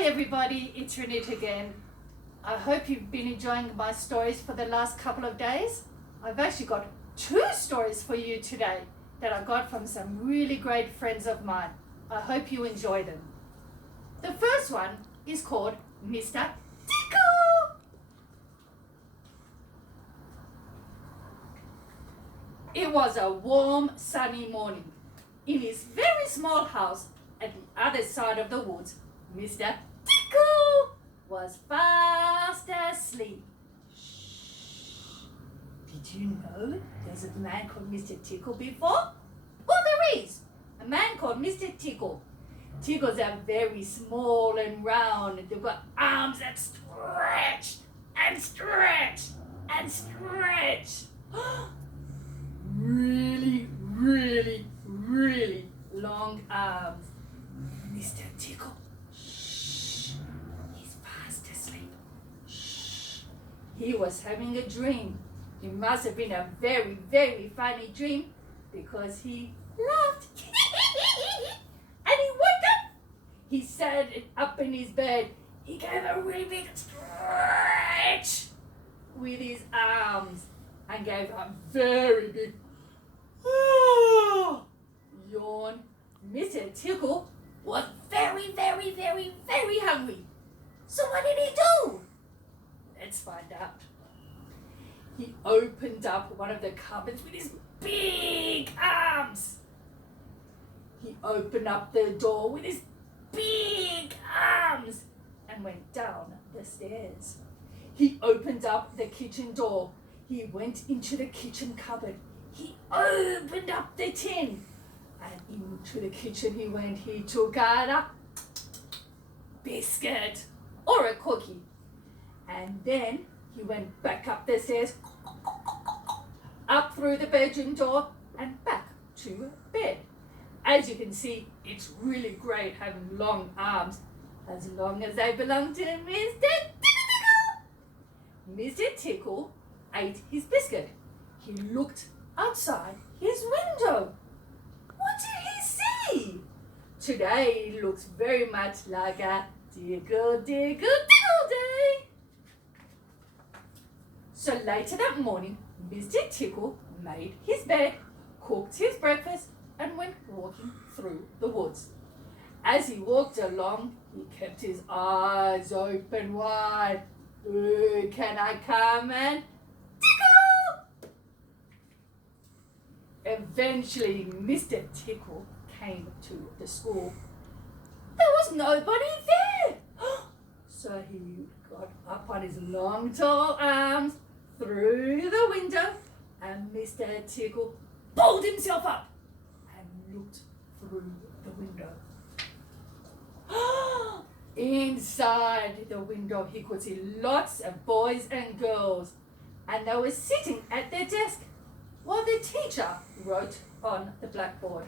Hi everybody, it's Renita again. I hope you've been enjoying my stories for the last couple of days. I've actually got 2 stories for you today that I got from some really great friends of mine. I hope you enjoy them. The first one is called Mr. Tickle. It was a warm, sunny morning. In his very small house at the other side of the woods, Mr. Tickle was fast asleep. Shh. Did you know there's a man called Mr. Tickle before? Well, there is. A man called Mr. Tickle. Tickles are very small and round, and they've got arms that stretch and stretch and stretch. Really, really, really long arms. Mr. Tickle, shh, he's fast asleep. Shh. He was having a dream. It must have been a very, very funny dream because he laughed. And he woke up. He sat up in his bed. He gave a really big stretch with his arms and gave a very big yawn. Mr. Tickle was very, very, very, very hungry. So what did he do? Let's find out. He opened up one of the cupboards with his big arms. He opened up the door with his big arms and went down the stairs. He opened up the kitchen door. He went into the kitchen cupboard. He opened up the tin. And into the kitchen he went. He took out a biscuit or a cookie. And then he went back up the stairs, up through the bedroom door and back to bed. As you can see, it's really great having long arms as long as they belong to Mr. Tickle. Mr. Tickle ate his biscuit. He looked outside his window. What did he see? Today looks very much like a tickle, tickle, tickle day. So later that morning, Mr. Tickle made his bed, cooked his breakfast, and went walking through the woods. As he walked along, he kept his eyes open wide. Can I come and tickle? Eventually, Mr. Tickle came to the school. There was nobody there. So he got up on his long, tall arms through the window, and Mr. Tickle pulled himself up and looked through the window. Inside the window, he could see lots of boys and girls, and they were sitting at their desk while the teacher wrote on the blackboard.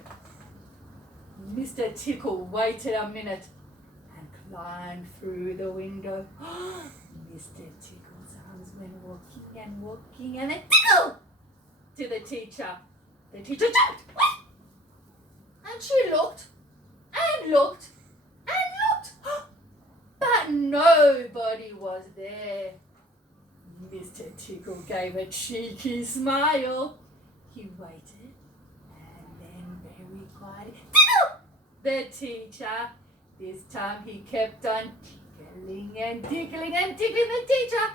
Mr. Tickle waited a minute and climbed through the window. Mr. Tickle's arms went walking and walking, and then tickle to the teacher. The teacher jumped, and she looked and looked and looked, but nobody was there. Mr. Tickle gave a cheeky smile. He waited, and then very quietly, tickle the teacher. This time he kept on tickling and tickling and tickling the teacher,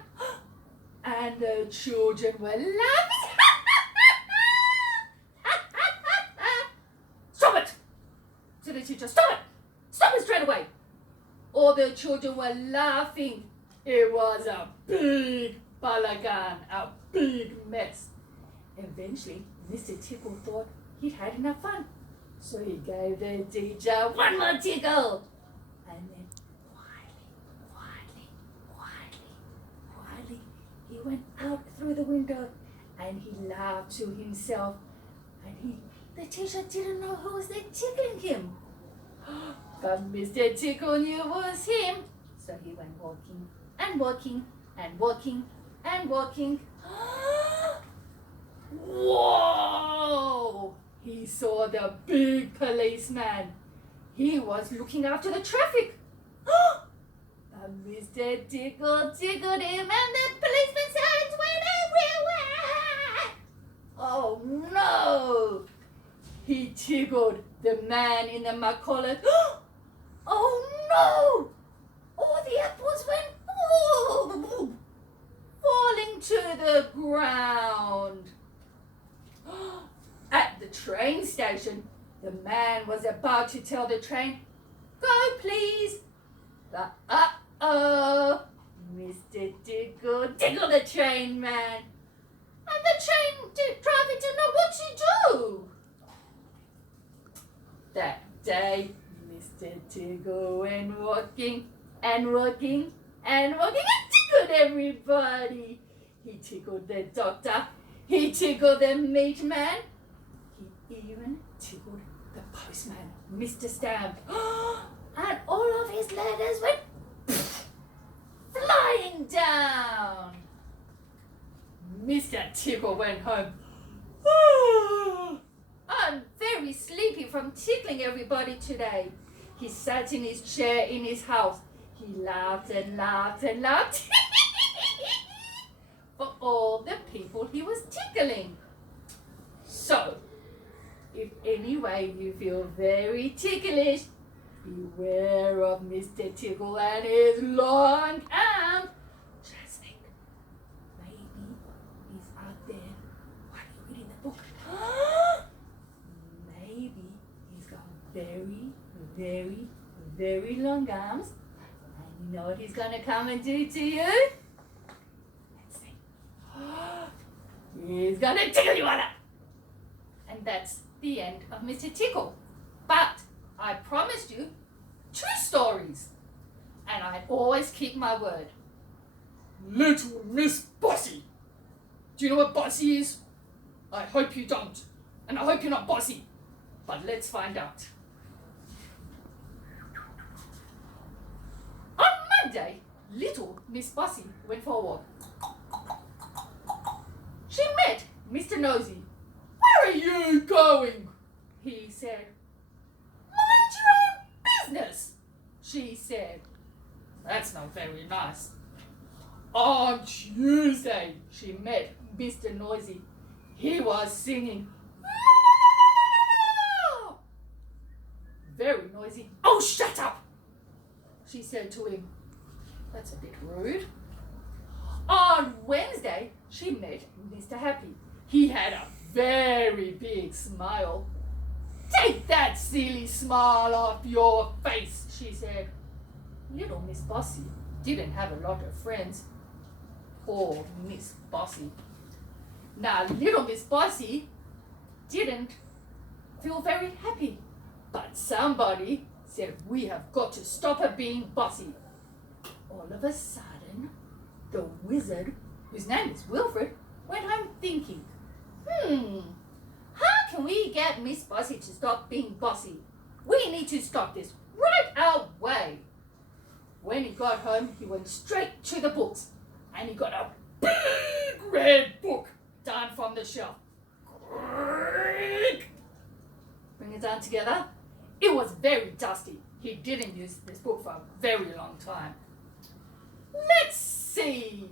and the children were laughing. Stop it! Said the teacher. Stop it! Stop it straight away! All the children were laughing. It was a big balagan, a big mess. Eventually, Mr. Tickle thought he'd had enough fun. So he gave the teacher one more tickle. And then quietly, he went out through the window and he laughed to himself. And the teacher didn't know who was there tickling him. But Mr. Tickle knew it was him. So he went walking and walking and walking and walking. Whoa! He saw the big policeman. He was looking after the traffic. Mr. Tickle tickled him and the policeman's hands went everywhere. Oh no! He tickled the man in the mud collar. Oh no! All the apples went falling to the ground. At the train station, the man was about to tell the train, "Go please." But Mr. Tickle tickled the train man. And the train driver didn't know what to do. That day, Mr. Tickle went walking and walking and walking and tickled everybody. He tickled the doctor. He tickled the meat man. He even tickled the postman, Mr. Stamp. And all of his letters went flying down. Mr. Tickle went home. I'm very sleepy from tickling everybody today. He sat in his chair in his house. He laughed and laughed and laughed for all the people he was tickling. So, if anyway you feel very ticklish, beware of Mr. Tickle and his long arms. Just think, maybe he's out there while you're reading the book. Maybe he's got very, very, very long arms. And you know what he's going to come and do to you? Let's see. He's going to tickle you on it. And that's the end of Mr. Tickle. But I promised you 2 stories. And I always keep my word. Little Miss Bossy. Do you know what bossy is? I hope you don't. And I hope you're not bossy. But let's find out. On Monday, little Miss Bossy went for a walk. She met Mr. Nosy. "Where are you going?" he said. "Mind your own business," she said. That's not very nice. On Tuesday, she met Mr. Noisy. He was singing. Very noisy. "Oh, shut up," she said to him. That's a bit rude. On Wednesday, she met Mr. Happy. He had a very big smile. "Take that silly smile off your face," she said. Little Miss Bossy didn't have a lot of friends. Poor Miss Bossy. Now, little Miss Bossy didn't feel very happy. But somebody said, "We have got to stop her being bossy." All of a sudden, the wizard, whose name is Wilfred, went home thinking, how can we get Miss Bossy to stop being bossy? We need to stop this right away. When he got home, he went straight to the books and he got a big red book down from the shelf. Bring it down together. It was very dusty. He didn't use this book for a very long time. Let's see.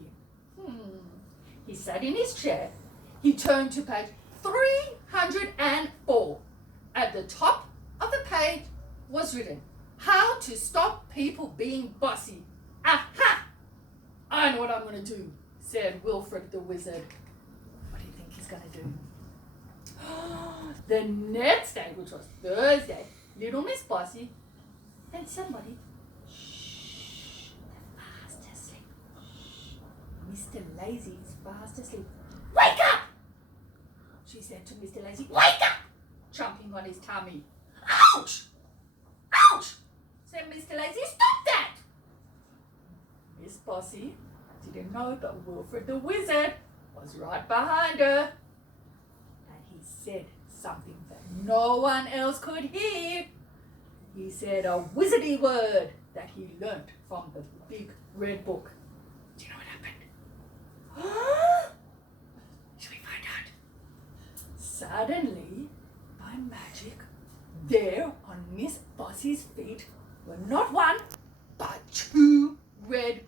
He sat in his chair. He turned to page 304. At the top of the page was written, "How to stop people being bossy." Aha! I know what I'm going to do, said Wilfred the wizard. What do you think he's going to do? The next day, which was Thursday, little Miss Bossy and somebody, they're fast asleep. Mr. Lazy is fast asleep. "Wake up!" she said to Mr. Lazy. "Wake up!" chomping on his tummy. "Ouch! Ouch!" said Mr. Lazy. "Stop that!" Miss Bossy didn't know that Wilfred the wizard was right behind her. And he said something that no one else could hear. He said a wizardy word that he learnt from the big red book. Do you know what happened? Shall we find out? Suddenly, by magic, there on Miss Bossy's feet were not 1, but 2 red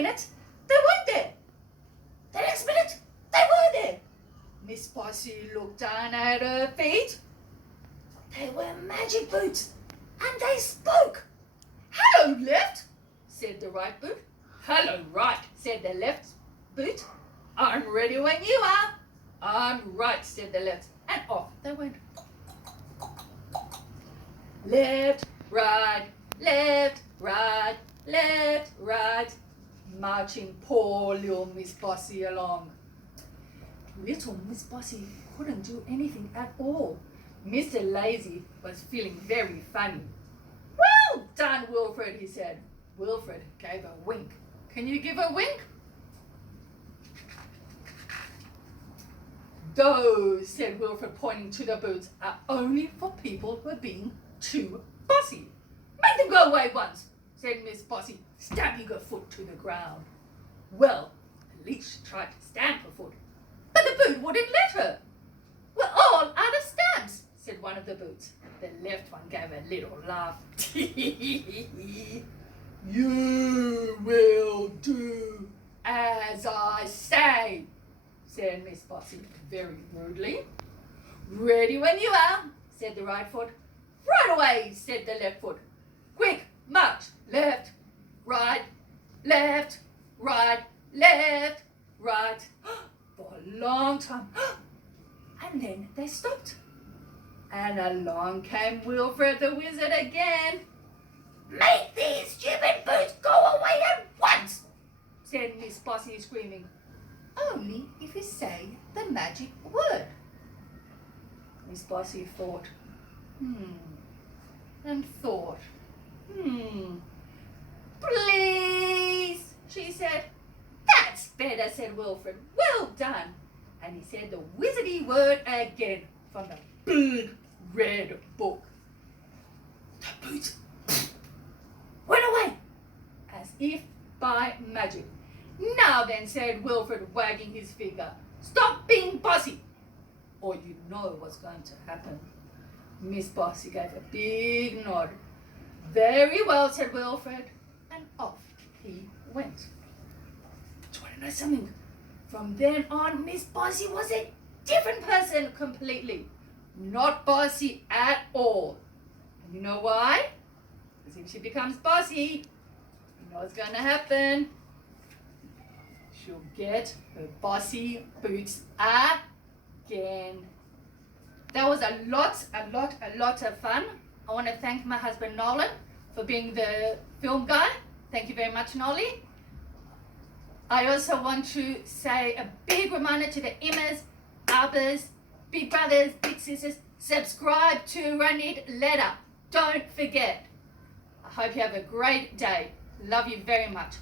minute, they weren't there. The next minute, they were there. Miss Bossy looked down at her feet. They were magic boots, and they spoke. "Hello, left," said the right boot. "Hello, right," said the left boot. "I'm ready when you are." "I'm right," said the left, and off they went. Left, right, left, right, left, right, marching poor little Miss Bossy along. Little Miss Bossy couldn't do anything at all. Mr. Lazy was feeling very funny. "Well done, Wilfred," he said. Wilfred gave a wink. "Can you give a wink?" "Those," said Wilfred, pointing to the boots, "are only for people who are being too bossy. Make them go away once," said Miss Bossy, stamping her foot to the ground. Well, Leech tried to stamp her foot, but the boot wouldn't let her. "We're all out of stamps," said one of the boots. The left one gave a little laugh. "You will do as I say," said Miss Bossy very rudely. "Ready when you are," said the right foot. "Right away," said the left foot. "Quick, march, left, right, left, right, left, right," for a long time. And then they stopped. And along came Wilfred the Wizard again. "Make these stupid boots go away at once," said Miss Bossy, screaming. "Only if you say the magic word." Miss Bossy thought, and thought, "Please," she said. "That's better," said Wilfred. "Well done." And he said the wizardy word again from the big red book. The boots went away as if by magic. "Now then," said Wilfred, wagging his finger, "stop being bossy, or you know what's going to happen." Miss Bossy gave a big nod. "Very well," said Wilfred, and off he went. Do you want to know something? From then on, Miss Bossy was a different person completely. Not bossy at all. And you know why? Because if she becomes bossy, you know what's going to happen. She'll get her bossy boots again. That was a lot of fun. I want to thank my husband Nolan for being the film guy. Thank you very much, Nolly. I also want to say a big reminder to the Emmas, Albers, Big Brothers, Big Sisters, subscribe to Ranid Letter. Don't forget. I hope you have a great day. Love you very much.